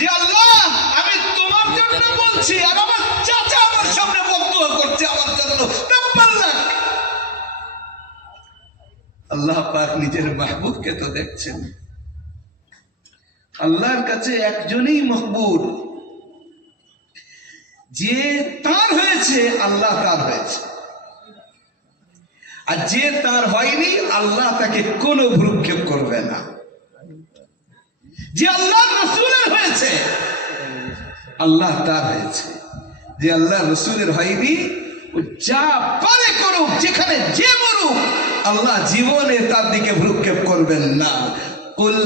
যে আল্লাহ আমি তোমার জন্য বলছি, আর আমার চাচা আমার সামনে বদদুয়া করছে আমার জন্য। আল্লাহ পাক নিজের মাহবুবকে তো দেখছেন। আল্লাহর কাছে একজনই মকবুল, যে তার হয়েছে আল্লাহ তার হয়েছে, আর যে তার হয়নি আল্লাহ তাকে কোনো ভ্রুক্ষেপ করবে না। যে আল্লাহ রাসূলের হয়েছে আল্লাহ তার হয়েছে, যে আল্লাহ রাসূলের হয়নি ও যা পারে করুক, যেখানে যে মরুক, আল্লাহ জীবনে তার দিকে ভ্রুক্ষেপ করবেন না। কুল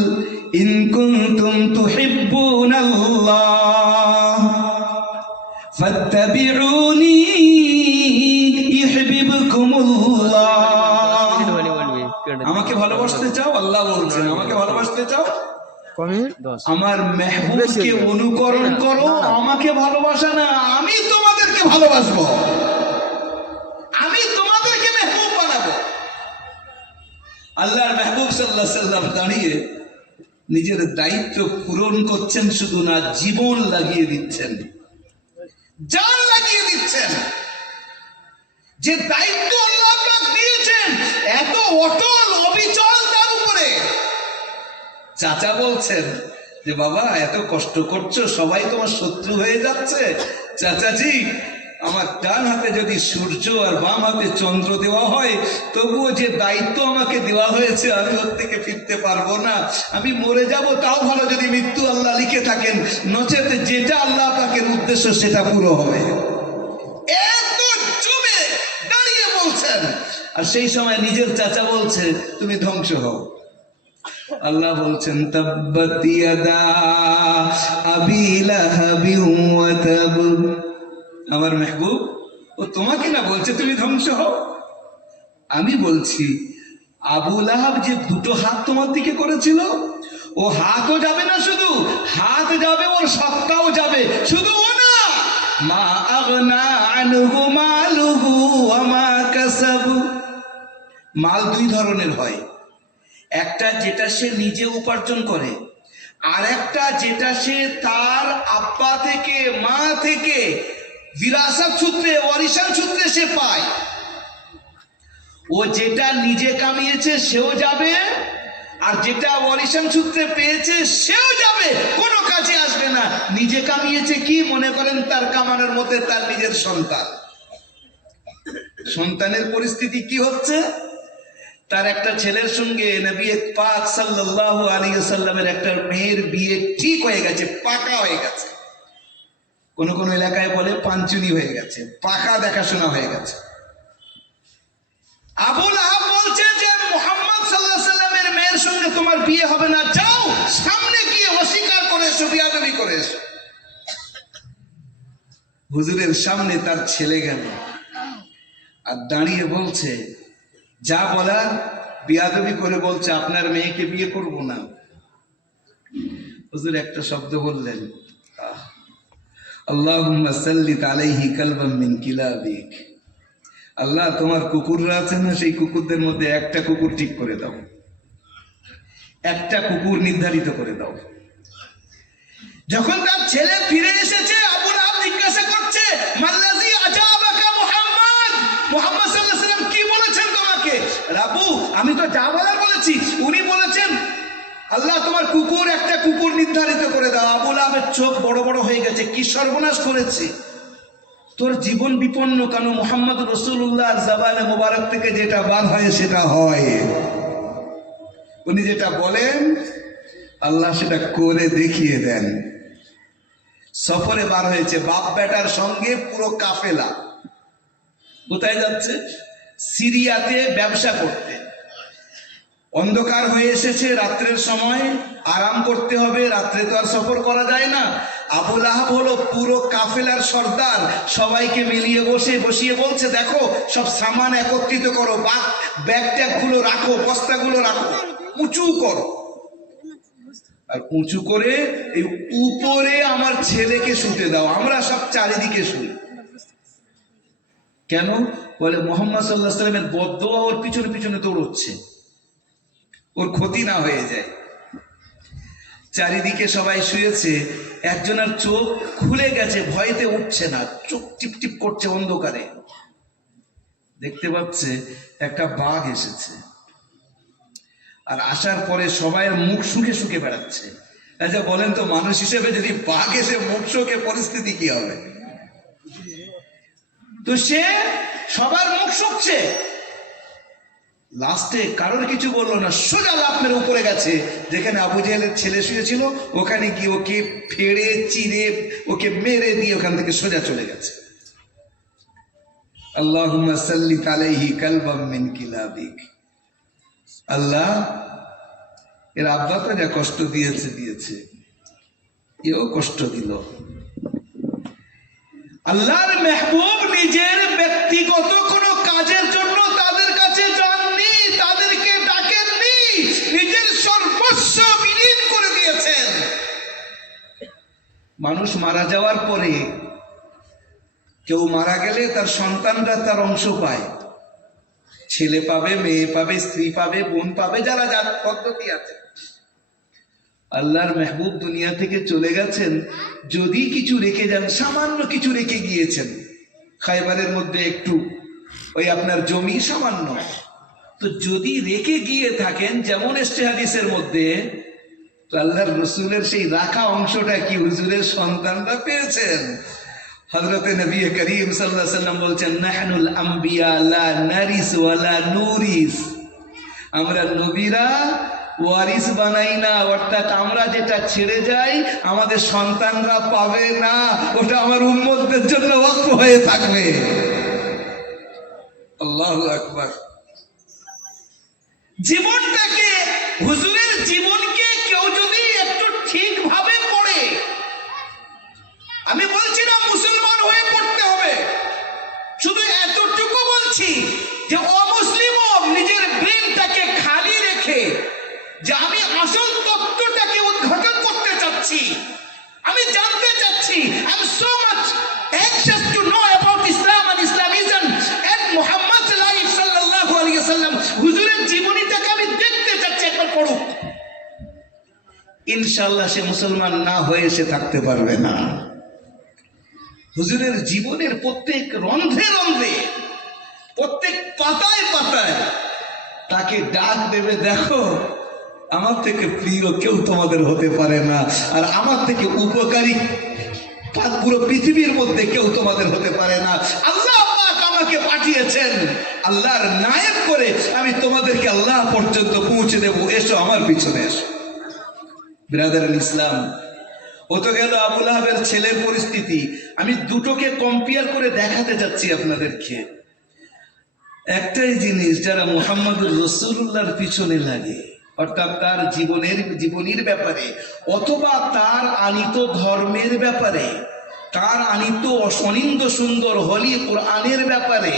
ইন কুনতুম তুহিব্বুনাল্লাহ ফাত্তাবিউনি ইউহিব্বুকুমুল্লাহ। আমাকে ভালোবাসতে চাও? আল্লাহ বলছেন আমাকে ভালোবাসতে চাও? আমার মেহবুবকে অনুকরণ করো। আমাকে ভালোবাসা না, আমি তোমাদেরকে ভালোবাসবো, আমি তোমাদেরকে মেহবুব বানাবো। আল্লাহর মেহবুব সাল্লাল্লাহু আলাইহি ওয়াসাল্লাম দাঁড়িয়ে নিজের দায়িত্ব পূরণ করছেন, শুধু না জীবন লাগিয়ে দিচ্ছেন, জান লাগিয়ে দিচ্ছেন। যে দায়িত্ব আল্লাহ পাক দিয়েছেন এত অটল অবিচল তার উপরে। চাচা বলছেন যে বাবা এত কষ্ট করছো, সবাই তোমার শত্রু হয়ে যাচ্ছে। চাচাজি, আমার ডান হাতে যদি সূর্য আর বাম হাতে চন্দ্র দেওয়া হয়, তবুও যে দায়িত্ব আমাকে দেওয়া হয়েছে আমি ওর থেকে ফিরতে পারবো না। আমি মরে যাব তাও ভালো, যদি মৃত্যু আল্লাহ লিখে থাকেন, নচেত যেটা আল্লাহ পাকের উদ্দেশ্য সেটা পুরো হবে। এত জমে দাঁড়িয়ে বলছেন, আর সেই সময় নিজের চাচা বলছে তুমি ধ্বংস হও। আল্লাহ বলছেন তাব্বাত ইয়াদা আবি লাহাবি ওয়া তাব। আমার মেহবুব ও তোমাকে না বলছে তুমি ধ্বংস হও, আমি বলছি আবু লাহাব যে দুটো হাত তোমার দিকে করেছিল, ও হাতও যাবে না, শুধু হাত যাবে, ওর সত্তাও যাবে। শুধু ও না, মা আগনা আনহু মালুহু ওয়া মা কাসাব। মাল দুই ধরনের হয়, একটা যেটা সে নিজে উপার্জন করে, আর একটা যেটা সে তার আব্বা থেকে মা থেকে বিরাসত সূত্রে ওয়ারিসান সূত্রে সে পায়। ও যেটা নিজে কামিয়েছে সেও যাবে, আর যেটা ওয়ারিসান সূত্রে পেয়েছে সেও যাবে, কোনো কাজে আসবে না। নিজে কামিয়েছে কি মনে করেন, তার কামানোর মধ্যে তার নিজের সন্তান। সন্তানের পরিস্থিতি কি হচ্ছে, তার একটা ছেলের সঙ্গে নবী পাক সাল্লাল্লাহু আলাইহি ওয়াসাল্লামের একটা মেয়ের বিয়ে ঠিক হয়ে গেছে, পাকা হয়ে গেছে। কোন কোন এলাকায় বলে পাঞ্চুনি হয়ে গেছে, পাকা দেখাশোনা হয়ে গেছে। আবু লাহাব বলছে যে মুহাম্মদ সাল্লাল্লাহু আলাইহি ওয়াসাল্লামের মেয়ের সঙ্গে তোমার বিয়ে হবে না, যাও সামনে গিয়ে অস্বীকার করে এসো, বিয়াদবি করে এসো। হুজুরের সামনে তার ছেলে গেল আর দাঁড়িয়ে বলছে যা বলার, বিয়াদবি করে বলছে আপনার মেয়েকে বিয়ে করব না। হুজুর একটা শব্দ বললেন, আল্লাহুম্মা সাল্লিত আলাইহি কালবাম মিন কিলাবিক। আল্লাহ তোমার কুকুররা আছে না, সেই কুকুরদের মধ্যে একটা কুকুর ঠিক করে দাও, একটা কুকুর নির্ধারিত করে দাও। যখন তার ছেলে ফিরে এসেছে, আবু লাহাব জিজ্ঞাসা করছে মাল্লাযী আজাবাকা মুহাম্মদ, মুহাম্মদ সাল্লাল্লাহু আলাইহি ওয়াসাল্লাম কি বলেছেন তোমাকে? রাবু আমি তো যা বলার বলেছি, উনি বলেছেন আল্লাহ তোমার কুকুর, একটা কুকুর নির্ধারিত করে দাও। আবু লাহাবের চোখ বড় বড় হয়ে গেছে, কি সর্বনাশ করেছে, তোর জীবন বিপন্ন কেন? মুহাম্মদ রাসূলুল্লাহর জবানে মোবারক থেকে যেটা বার হয় সেটা হয়। উনি যেটা বলেন আল্লাহ সেটা করে দেখিয়ে দেন। সফরে বার হয়েছে বাপ বেটার সঙ্গে পুরো কাফেলা। কোথায় যাচ্ছে? সিরিয়াতে ব্যবসা করতে। অন্ধকার হয়ে এসেছে, রাত্রের সময় আরাম করতে হবে, রাত্রে তো আর সফর করা যায় না। আবু লাহাব হলো পুরো কাফেলার সর্দার, সবাইকে মিলিয়ে বসিয়ে বলছে দেখো সব সামান একত্রিত করো, ব্যাগ ট্যাগ গুলো রাখো, বস্তাগুলো রাখো, উঁচু করো। আর উঁচু করে এই উপরে আমার ছেলেকে শুতে দাও, আমরা সব চারিদিকে শুই। কেন? বলে মুহাম্মদ সাল্লাল্লাহু আলাইহি ওয়াসাল্লামের বদদোয়া ওর পিছনে পিছনে দৌড়চ্ছে, ওর ক্ষতি না হয়ে যায়। চারিদিকে সবাই শুয়েছে, একজনের চোখ খুলে গেছে, ভয়তে উঠছে না, চোখ টিপটিপ করছে অন্ধকারে। দেখতে পাচ্ছে একটা বাঘ এসেছে, আর আসার পরে সবাই মুখ শুকে শুকে বেড়াচ্ছে। আচ্ছা বলেন তো, মানুষ হিসেবে যদি বাঘ এসে মুখ শুকে, পরিস্থিতি কি হবে? তো সে সবার মুখ শুকছে, লাস্টে কারোর কিছু বললো না, সোজা লাফ মেরে উপরে গেছে, যেখানে আবু জেহেলের ছেলে শুয়েছিল ওখানে গিয়ে ওকে ফেড়ে চিরে ওকে মেরে দিয়ে ওখান থেকে সোজা চলে গেছে। আল্লাহুম্মা সাল্লি আলাইহি কালবাম মিন কিলাবিক। আল্লাহ, এর আব্বাকে যা কষ্ট দিয়েছে এও কষ্ট দিল। আল্লাহর মেহবুব নিজের ব্যক্তিগত কোনো কাজের জন্য তাদের কাছে যাননি, তাদেরকে ডাকেননি, নিজের সর্বস্ব বিলীন করে দিয়েছেন। মানুষ মারা যাওয়ার পরে, কেউ মারা গেলে তার সন্তানরা তার অংশ পায়, ছেলে পাবে, মেয়ে পাবে, স্ত্রী পাবে, বোন পাবে, যারা যার পদ্ধতি আছে। আল্লাহর মেহবুব দুনিয়া থেকে চলে গেছেন, যদি কিছু রেখে যান, সামান্য কিছু রেখে গিয়েছেন, খায়বারের মধ্যে একটু ওই আপনার জমি সামান্য, তো যদি রেখে গিয়ে থাকেন, যেমন এসছে হাদিসের মধ্যে, তো আল্লাহর রসুলের সেই রাখা অংশটা কি হুজুরের সন্তানরা পেয়েছেন। হযরতে নবী করিম সাল্লাল্লাহু আলাইহি ওয়াসাল্লাম বলছেন, নাহনুল আম্বিয়া লা নারিস ওয়ালা নুরিস। আমরা নবীরা ওয়ারিস বানাই না, অর্থাৎ আমরা যেটা ছেড়ে যাই আমাদের সন্তানরা পাবে না, ওটা আমার উম্মতদের জন্য ওয়াকফ হয়ে থাকবে। আল্লাহু আকবার। জীবনটাকে, হুজুরের জীবনকে কেউ যদি একটু ঠিকভাবে পড়ে, আমি বলছি না মুসলমান হয়ে পড়তে হবে, শুধু এতটুকু বলছি যে অমুসলিমও নিজের ব্রেনটাকে খালি রেখে, যে আমি আসল তত্ত্বটাকে উদ্ঘাটন করতে চাচ্ছি, আমি জানতে চাচ্ছি, I am so much anxious to know about Islam and Islamism and Muhammad's life sallallahu alayhi wasallam, হুজুরের জীবনীটাকে আমি দেখতে চাচ্ছি, একবার পড়ুক। ইনশাআল্লাহ সে মুসলমান না হয়ে সে থাকতে পারবে না। হুজুরের জীবনের প্রত্যেক রন্ধ্রে রন্ধ্রে, প্রত্যেক পাতায় পাতায় তাকে ডাক দেবে, দেখো আমার থেকে প্রিয় কেউ তোমাদের হতে পারে না, আর আমার থেকে উপকারী পুরো পৃথিবীর মধ্যে কেউ তোমাদের হতে পারে না। আল্লাহ পাক আমাকে পাঠিয়েছেন আল্লাহর নায়েব করে, আমি তোমাদেরকে আল্লাহ পর্যন্ত পৌঁছে দেব, এসো আমার পিছনে এসো। ব্রাদার ইসলাম, ও তো গেল আবু লাহাবের ছেলের পরিস্থিতি। আমি দুটোকে কম্পেয়ার করে দেখাতে চাচ্ছি আপনাদেরকে। একটাই জিনিস, যারা মুহাম্মদুর রাসূলুল্লাহর পিছনে লাগে, অর্থাৎ তার জীবনীর ব্যাপারে, অথবা তার আনিত ধর্মের ব্যাপারে, তার আনিত অনিন্দ সুন্দর হলি কোরআনের ব্যাপারে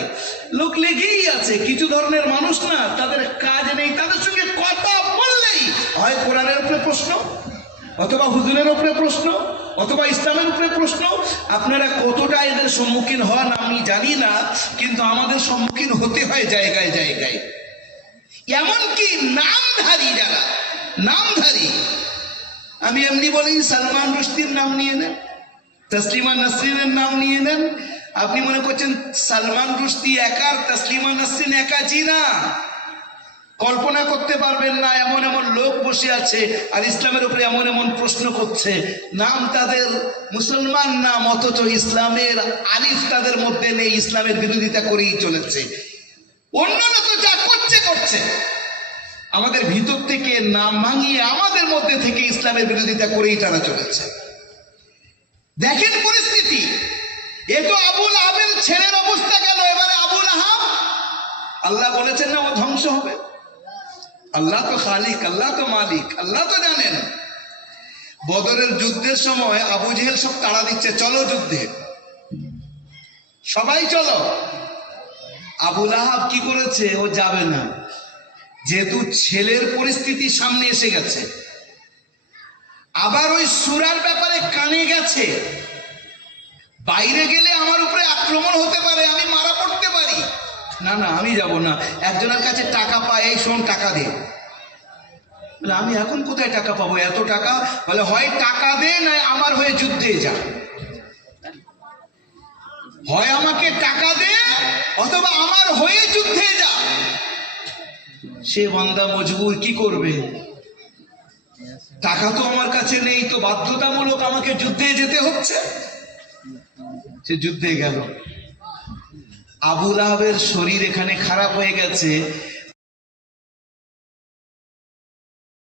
লোক লেগেই আছে। কিছু ধরনের মানুষ না, তাদের কাজ নেই, তাদের সঙ্গে কথা বললেই হয় কোরআনের উপরে প্রশ্ন, অথবা হুজুরের উপরে প্রশ্ন, অথবা ইসলামের উপরে প্রশ্ন। আপনারা কতটা এদের সম্মুখীন হন আমি জানি না, কিন্তু আমাদের সম্মুখীন হতে হয় জায়গায় জায়গায়। এমনকি নামধারী, যারা নামধারী, আমি এমনি বলি, সালমান রুশদির নাম নিয়ে নেন, তসলিমা নাসরিনের নাম নিয়ে নেন। আপনি মনে করছেন সালমান রুশদি একা, তসলিমা নাসরিন একা? জি না, কল্পনা করতে পারবেন না এমন এমন লোক বসে আছে আর ইসলামের উপরে এমন এমন প্রশ্ন করছে। নাম তাদের মুসলমান নাম, অথচ ইসলামের আলিফ তাদের মধ্যে নেই, ইসলামের বিরোধিতা করেই চলেছে। অন্যরা তো যা করছে, আমাদের ভিতর থেকে নাম ভাঙিয়ে আমাদের মধ্যে থেকে ইসলামের বিরোধিতা করেই তারা চলেছে। দেখেন পরিস্থিতি, এ তো আবু লাহাবের ছেলের অবস্থা গেল। এবারে আবু লাহাব, আল্লাহ বলেছেন না ও ধ্বংস হবে। আল্লাহ তো খালিক, আল্লাহ তো মালিক, আল্লাহ তো জানেন। বদরের যুদ্ধের সময় আবু জেহেল সব তাড়া দিচ্ছে, চলো যুদ্ধে, সবাই চলো। আবু লাহাব কি করেছে? ও যাবে না, যেহেতু ছেলের পরিস্থিতি সামনে এসে গেছে, আবার ওই সূরার ব্যাপারে কানে গেছে, বাইরে গেলে আমার উপরে আক্রমণ হতে পারে, আমি মারা পড়তে পারি। না না, আমি যাব না। একজনের কাছে টাকা পায়, এই শোন টাকা দে, বলে আমি এখন কোথায় টাকা পাবো, এত টাকা? বলে হয় টাকা দে, নয় আমার হয়ে যুদ্ধে যা। হয় আমাকে টাকা দে, অথবা আমার হয়ে যুদ্ধে যা। সে বান্দা মজবুর, কি করবে? টাকা তো আমার কাছে নেই, তো বাধ্যতামূলক আমাকে যুদ্ধে যেতে হচ্ছে। সে যুদ্ধে গেল। আবু লাহাবের শরীর এখানে খারাপ হয়ে গেছে,